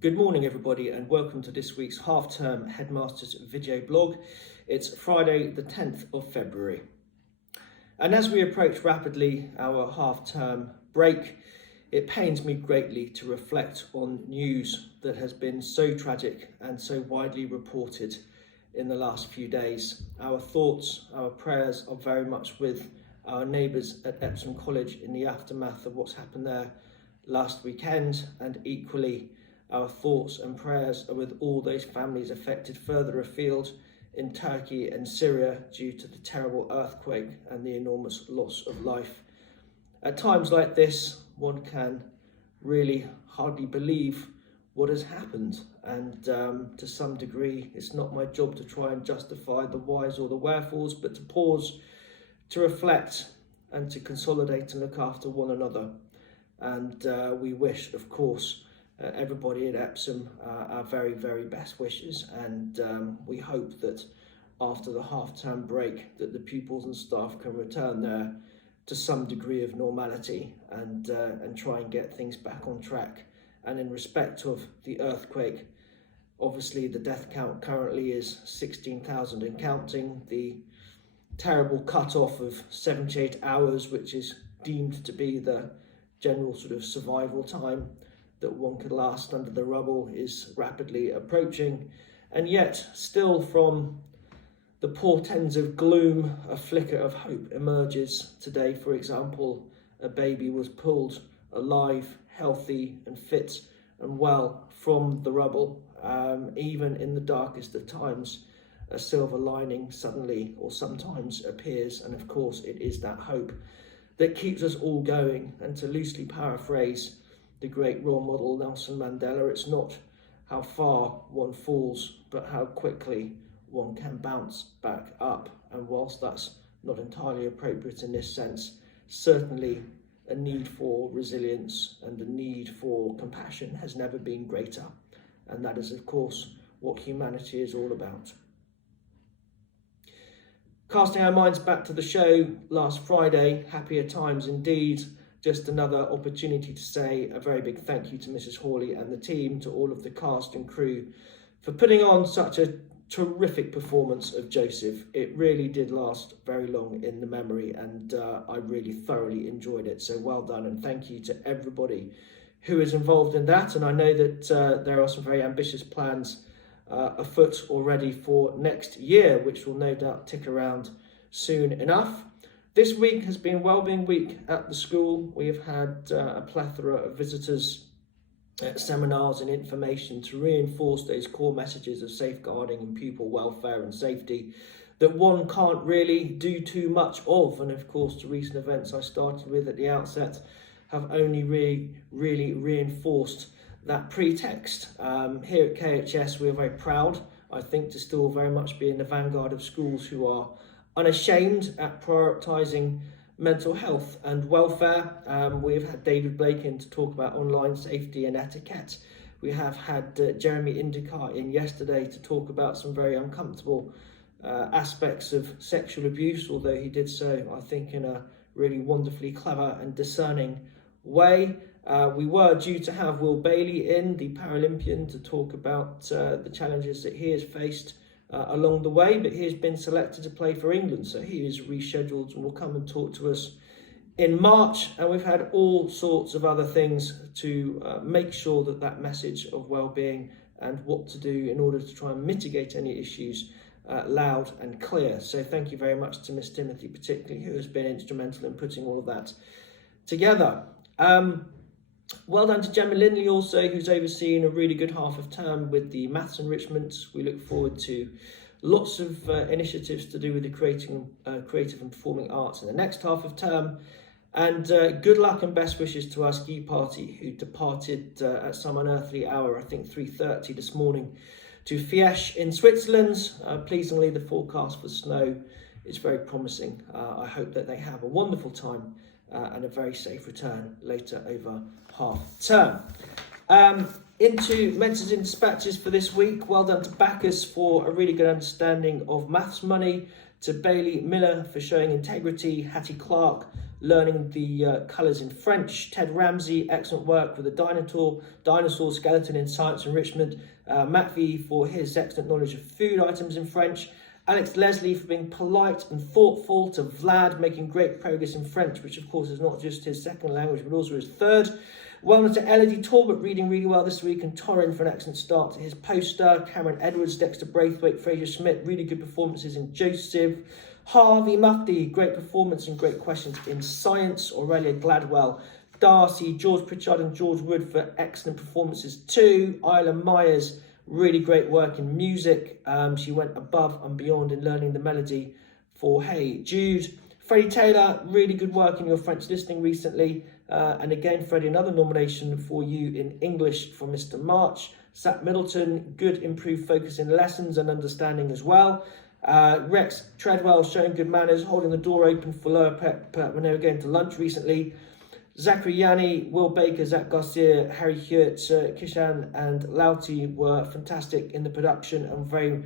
Good morning everybody and welcome to this week's half-term Headmasters video blog. It's Friday the 10th of February. And as we approach rapidly our half-term break, it pains me greatly to reflect on news that has been so tragic and so widely reported in the last few days. Our thoughts, our prayers are very much with our neighbours at Epsom College in the aftermath of what's happened there last weekend, and equally our thoughts and prayers are with all those families affected further afield in Turkey and Syria due to the terrible earthquake and the enormous loss of life. At times like this, one can really hardly believe what has happened, and to some degree it's not my job to try and justify the whys or the wherefores, but to pause, to reflect and to consolidate and look after one another. And we wish, of course, everybody at Epsom our very, very best wishes, and we hope that after the half-term break that the pupils and staff can return there to some degree of normality and try and get things back on track. And in respect of the earthquake, obviously the death count currently is 16,000 and counting. The terrible cut-off of 78 hours, which is deemed to be the general sort of survival time that one could last under the rubble, is rapidly approaching. And yet still from the portents of gloom, a flicker of hope emerges. Today, for example, a baby was pulled alive, healthy and fit and well from the rubble. Even in the darkest of times, a silver lining suddenly or sometimes appears, and of course it is that hope that keeps us all going. And to loosely paraphrase the great role model Nelson Mandela, it's not how far one falls, but how quickly one can bounce back up. And whilst that's not entirely appropriate in this sense, certainly a need for resilience and a need for compassion has never been greater. And that is, of course, what humanity is all about. Casting our minds back to the show last Friday, happier times indeed. Just another opportunity to say a very big thank you to Mrs. Hawley and the team, to all of the cast and crew for putting on such a terrific performance of Joseph. It really did last very long in the memory, and I really thoroughly enjoyed it. So well done, and thank you to everybody who is involved in that. And I know that there are some very ambitious plans afoot already for next year, which will no doubt tick around soon enough. This week has been Wellbeing Week at the school. We have had a plethora of visitors, seminars and information to reinforce those core messages of safeguarding and pupil welfare and safety that one can't really do too much of. And of course, the recent events I started with at the outset have only really reinforced that pretext. Here at KHS, we are very proud, I think, to still very much be in the vanguard of schools who are unashamed at prioritising mental health and welfare. We've had David Blake in to talk about online safety and etiquette. We have had Jeremy Indicar in yesterday to talk about some very uncomfortable aspects of sexual abuse, although he did so, I think, in a really wonderfully clever and discerning way. We were due to have Will Bailey in, the Paralympian, to talk about the challenges that he has faced along the way, but he has been selected to play for England, so he is rescheduled and will come and talk to us in March. And we've had all sorts of other things to make sure that that message of well-being and what to do in order to try and mitigate any issues loud and clear. So thank you very much to Miss Timothy particularly, who has been instrumental in putting all of that together. Well done to Gemma Lindley also, who's overseeing a really good half of term with the maths enrichment. We look forward to lots of initiatives to do with the creative and performing arts in the next half of term. And good luck and best wishes to our ski party, who departed at some unearthly hour, I think 3:30 this morning, to Fiesche in Switzerland. Pleasingly, the forecast for snow is very promising. I hope that they have a wonderful time and a very safe return later over half term. Into Mentions in Dispatches for this week. Well done to Bacchus for a really good understanding of maths money, to Bailey Miller for showing integrity, Hattie Clark learning the colours in French. Ted Ramsey, excellent work with the dinosaur skeleton in science enrichment. Matt V for his excellent knowledge of food items in French. Alex Leslie for being polite and thoughtful. To Vlad, making great progress in French, which of course is not just his second language, but also his third. Well done to Elodie Talbot, reading really well this week, and Torrin for an excellent start to his poster. Cameron Edwards, Dexter Braithwaite, Fraser Schmidt, really good performances in Joseph. Harvey Mufti, great performance and great questions in science. Aurelia Gladwell, Darcy, George Pritchard and George Wood for excellent performances too. Isla Myers, really great work in music. She went above and beyond in learning the melody for Hey Jude. Freddie Taylor, really good work in your French listening recently. And again, Freddie, another nomination for you in English from Mr. March. Zach Middleton, good improved focus in lessons and understanding as well. Rex Treadwell showing good manners, holding the door open for Lower Prep when they were going to lunch recently. Zachary Yanni, Will Baker, Zach Garcia, Harry Hewitt, Kishan and Lauti were fantastic in the production and very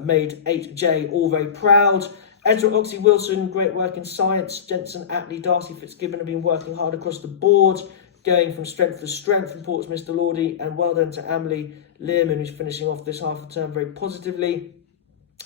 made 8J all very proud. Ezra Oxley Wilson, great work in science. Jensen Attlee, Darcy Fitzgibbon have been working hard across the board, going from strength to strength, reports Mr. Lordy, and well done to Amelie Learman, who's finishing off this half of the term very positively.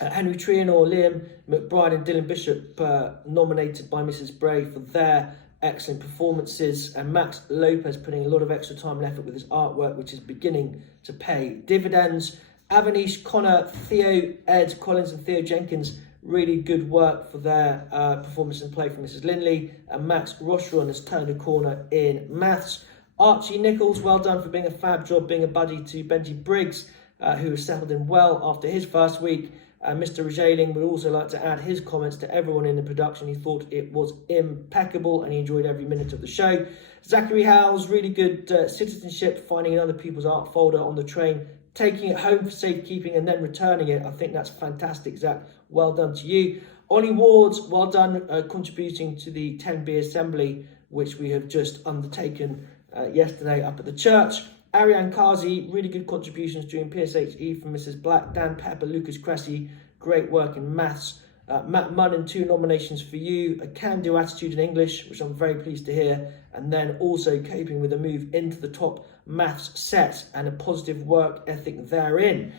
Henry Trianor, Liam McBride and Dylan Bishop nominated by Mrs. Bray for their excellent performances, and Max Lopez putting a lot of extra time and effort with his artwork, which is beginning to pay dividends. Avanish, Connor, Theo, Ed Collins and Theo Jenkins, really good work for their performance and play from Mrs. Linley, and Max Rocheron has turned a corner in maths. Archie Nichols, well done for being a fab job, being a buddy to Benji Briggs, who has settled in well after his first week. Mr. Rajaling would also like to add his comments to everyone in the production. He thought it was impeccable and he enjoyed every minute of the show. Zachary Howes, really good citizenship, finding in other people's art folder on the train, taking it home for safekeeping and then returning it. I think that's fantastic, Zach. Well done to you. Ollie Wards, well done contributing to the 10B assembly, which we have just undertaken yesterday up at the church. Ariane Kazi, really good contributions during PSHE from Mrs. Black. Dan Pepper, Lucas Cressy, great work in maths. Matt Munn, 2 nominations for you. A can-do attitude in English, which I'm very pleased to hear. And then also coping with a move into the top maths set and a positive work ethic therein.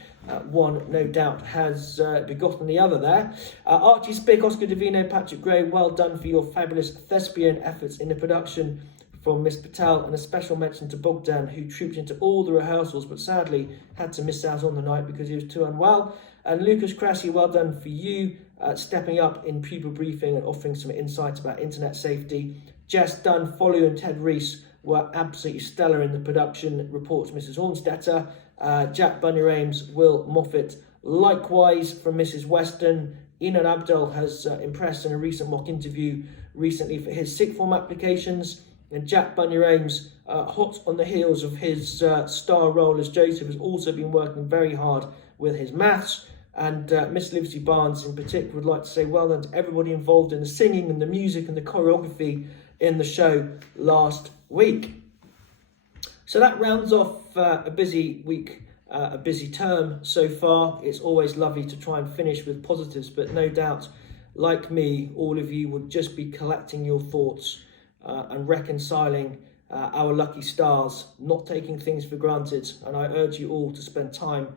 One, no doubt, has begotten the other there. Archie Spick, Oscar Davino, Patrick Gray, well done for your fabulous thespian efforts in the production from Miss Patel, and a special mention to Bogdan, who trooped into all the rehearsals but sadly had to miss out on the night because he was too unwell. And Lucas Cressy, well done for you, stepping up in pupil briefing and offering some insights about internet safety. Jess Dunn, Follow and Ted Rees were absolutely stellar in the production, reports Mrs. Hornstetter. Jack Bunny-Rames, Will Moffat, likewise from Mrs. Weston. Inan Abdul has impressed in a recent mock interview recently for his sixth form applications. And Jack Bunny-Rames, hot on the heels of his star role as Joseph, has also been working very hard with his maths. And Miss Liberty Barnes in particular would like to say well done to everybody involved in the singing and the music and the choreography in the show last week. So that rounds off a busy week, a busy term so far. It's always lovely to try and finish with positives, but no doubt, like me, all of you would just be collecting your thoughts and reconciling our lucky stars, not taking things for granted. And I urge you all to spend time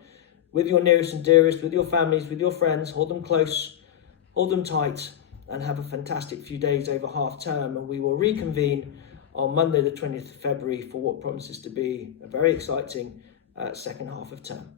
with your nearest and dearest, with your families, with your friends. Hold them close, hold them tight, and have a fantastic few days over half term. And we will reconvene on Monday the 20th of February for what promises to be a very exciting second half of term.